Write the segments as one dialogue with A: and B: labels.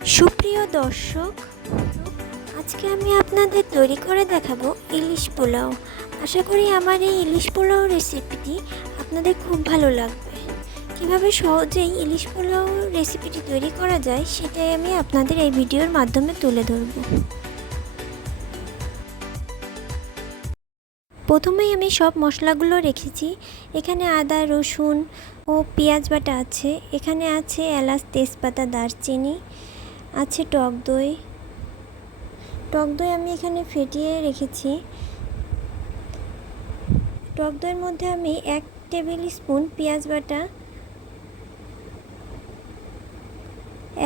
A: সুপ্রিয় দর্শক, আজকে আমি আপনাদের তৈরি করে দেখাবো ইলিশ পোলাও। আশা করি আমার এই ইলিশ পোলাও রেসিপিটি আপনাদের খুব ভালো লাগবে। কীভাবে সহজেই ইলিশ পোলাও রেসিপিটি তৈরি করা যায়, সেটাই আমি আপনাদের এই ভিডিওর মাধ্যমে তুলে ধরব। প্রথমেই আমি সব মশলাগুলো রেখেছি। এখানে আদা, রসুন ও পেঁয়াজ বাটা আছে। এখানে আছে এলাচ, তেজপাতা, দারচিনি। আছে টক দই। টক দই আমি এখানে ফেটিয়ে রেখেছি। টক দইয়ের মধ্যে আমি এক টেবিল স্পুন পেঁয়াজ বাটা,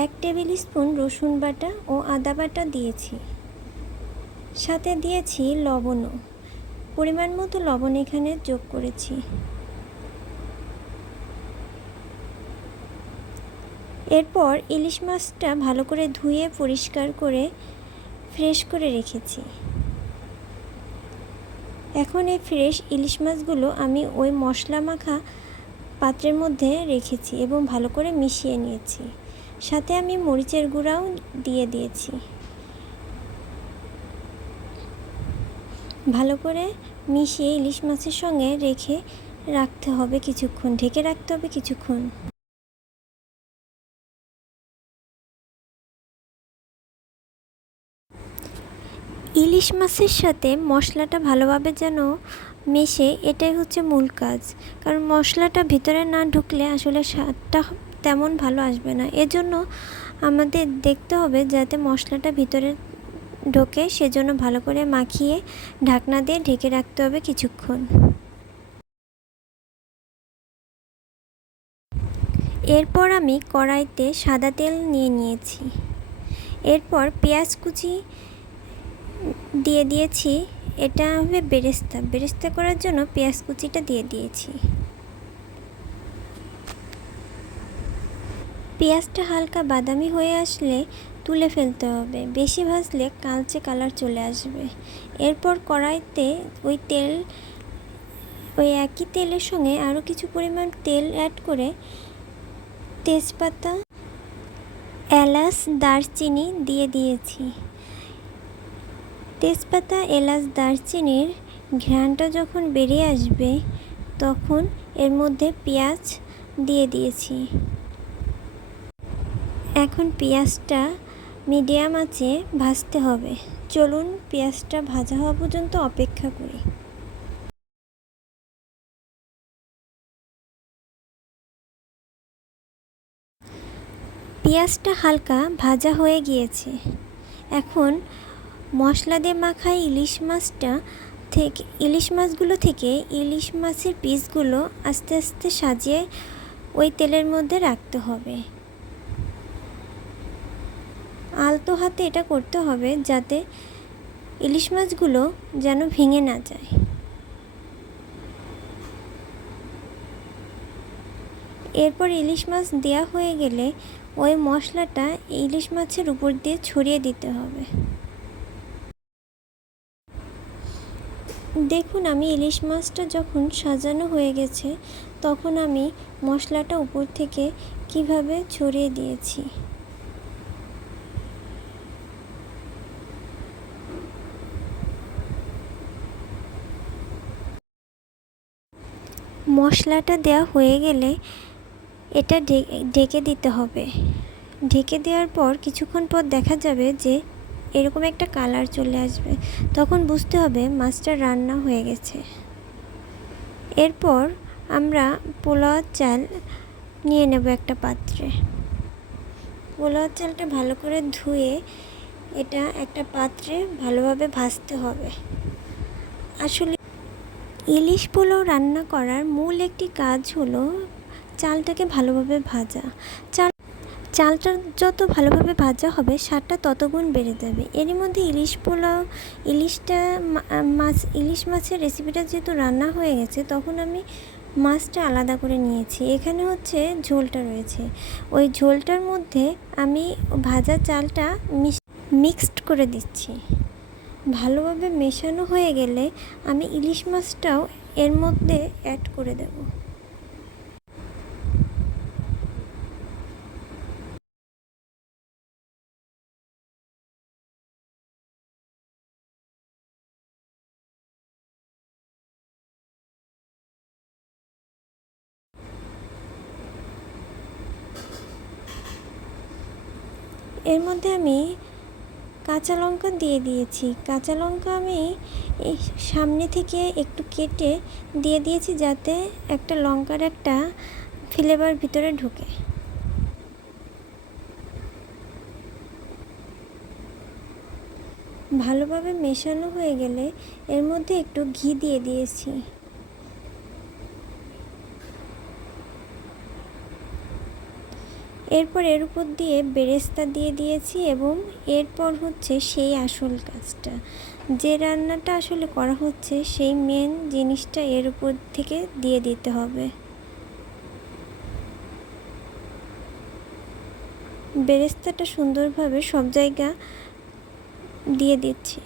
A: এক টেবিল স্পুন রসুন বাটা ও আদা বাটা দিয়েছি। সাথে দিয়েছি লবণও। পরিমাণ মতো লবণ এখানে যোগ করেছি। এরপর ইলিশ মাছটা ভালো করে ধুয়ে পরিষ্কার করে ফ্রেশ করে রেখেছি। এখন এই ফ্রেশ ইলিশ মাছগুলো আমি ওই মশলা মাখা পাত্রের মধ্যে রেখেছি এবং ভালো করে মিশিয়ে নিয়েছি। সাথে আমি মরিচের গুঁড়াও দিয়ে দিয়েছি। ভালো করে মিশিয়ে ইলিশ মাছের সঙ্গে রেখে রাখতে হবে কিছুক্ষণ, ঢেকে রাখতে হবে কিছুক্ষণ। ইলিশ মাছের সাথে মশলাটা ভালোভাবে যেন মেশে, এটাই হচ্ছে মূল কাজ। কারণ মশলাটা ভিতরে না ঢুকলে আসলে স্বাদটা তেমন ভালো আসবে না। এজন্য আমাদের দেখতে হবে যাতে মশলাটা ভিতরে ঢোকে, সেজন্য ভালো করে মাখিয়ে ঢাকনা দিয়ে ঢেকে রাখতে হবে কিছুক্ষণ। এরপর আমি কড়াইতে সাদা তেল নিয়ে নিয়েছি। এরপর পেঁয়াজ কুচি দিয়ে দিয়েছি, এটা হবে বেরেস্তা। বেরেস্তা করার জন্য পেঁয়াজ কুচিটা দিয়ে দিয়েছি। পেঁয়াজটা হালকা বাদামি হয়ে আসলে তুলে ফেলতে হবে। বেশি ভাজলে কালচে কালার চলে আসবে। এরপর কড়াইতে ওই তেল, ওই একই তেলের সঙ্গে আরও কিছু পরিমাণ তেল অ্যাড করে তেজপাতা, এলাচ, দারচিনি দিয়ে দিয়েছি। তেজপাতা, এলাচ, দারচিনির ঘ্রাণটা যখন বেরিয়ে আসবে, তখন এর মধ্যে পেঁয়াজ দিয়ে দিয়েছি। এখন পেঁয়াজটা মিডিয়াম আছে ভাজতে হবে। চলুন পেঁয়াজটা ভাজা হওয়া পর্যন্ত অপেক্ষা করি। পেঁয়াজটা হালকা ভাজা হয়ে গিয়েছে। এখন মশলা দিয়ে মাখা ইলিশ মাছটা থেকে, ইলিশ মাছগুলো থেকে ইলিশ মাছের পিসগুলো আস্তে আস্তে সাজিয়ে ওই তেলের মধ্যে রাখতে হবে। আলতো হাতে এটা করতে হবে যাতে ইলিশ মাছগুলো যেন ভেঙে না যায়। এরপর ইলিশ মাছ দেওয়া হয়ে গেলে ওই মশলাটা ইলিশ মাছের উপর দিয়ে ছড়িয়ে দিতে হবে। দেখুন, আমি ইলিশ মাছটা যখন সাজানো হয়ে গেছে, তখন আমি মশলাটা উপর থেকে কীভাবে ছড়িয়ে দিয়েছি। মশলাটা দেওয়া হয়ে গেলে এটা ঢেকে দিতে হবে। ঢেকে দেওয়ার পর কিছুক্ষণ পর দেখা যাবে যে এরকম একটা কালার চলে আসবে, তখন বুঝতে হবে মাছটা রান্না হয়ে গেছে। এরপর আমরা পোলাওয়ার চাল নিয়ে নেব একটা পাত্রে। পোলাওয়ার চালটা ভালো করে ধুয়ে এটা একটা পাত্রে ভালোভাবে ভাজতে হবে। আসলে ইলিশ পোলাও রান্না করার মূল একটি কাজ হলো চালটাকে ভালোভাবে ভাজা। চাল চালটা যত ভালোভাবে ভাজা হবে, স্বাদটা তত গুণ বেড়ে যাবে। এরই মধ্যে ইলিশ পোলাও, ইলিশটা মাছ, ইলিশ মাছের রেসিপিটা যেহেতু রান্না হয়ে গেছে, তখন আমি মাছটা আলাদা করে নিয়েছি। এখানে হচ্ছে ঝোলটা রয়েছে। ওই ঝোলটার মধ্যে আমি ভাজা চালটা মিক্সড করে দিচ্ছি। ভালোভাবে মেশানো হয়ে গেলে আমি ইলিশ মাছটাও এর মধ্যে অ্যাড করে দেবো। এর মধ্যে আমি কাঁচা লঙ্কা দিয়ে দিয়েছি। কাঁচা লঙ্কা আমি সামনে থেকে একটু কেটে দিয়ে দিয়েছি যাতে একটা লঙ্কার একটা ফ্লেভার ভিতরে ঢুকে। ভালোভাবে মেশানো হয়ে গেলে এর মধ্যে একটু ঘি দিয়ে দিয়েছি। এরপর এর উপর দিয়ে বেরেস্তা দিয়ে দিয়েছি এবং এরপর হচ্ছে সেই আসল কাজটা। যে রান্নাটা আসলে করা হচ্ছে সেই মেন জিনিসটা এর উপর থেকে দিয়ে দিতে হবে। বেরেস্তাটা সুন্দরভাবে সব জায়গা দিয়ে দিচ্ছি।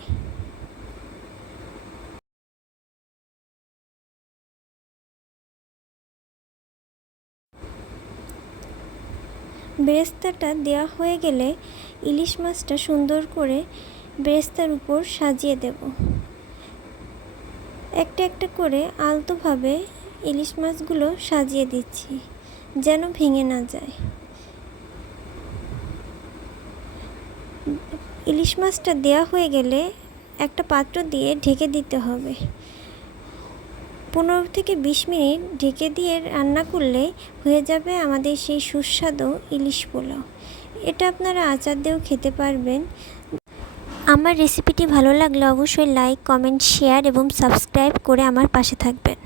A: বেরেস্তাটা দেওয়া হয়ে গেলে ইলিশ মাছটা সুন্দর করে বেরেস্তার উপর সাজিয়ে দেব। একটা একটা করে আলতোভাবে ইলিশ মাছগুলো সাজিয়ে দিচ্ছি, যেন ভেঙে না যায়। ইলিশ মাছটা দেওয়া হয়ে গেলে একটা পাত্র দিয়ে ঢেকে দিতে হবে। পনেরো থেকে বিশ মিনিট ঢেকে দিয়ে রান্না করলে হয়ে যাবে আমাদের সেই সুস্বাদু ইলিশ পোলাও। এটা আপনারা আচার দিয়েও খেতে পারবেন। আমার রেসিপিটি ভালো লাগলে অবশ্যই লাইক, কমেন্ট, শেয়ার এবং সাবস্ক্রাইব করে আমার পাশে থাকবেন।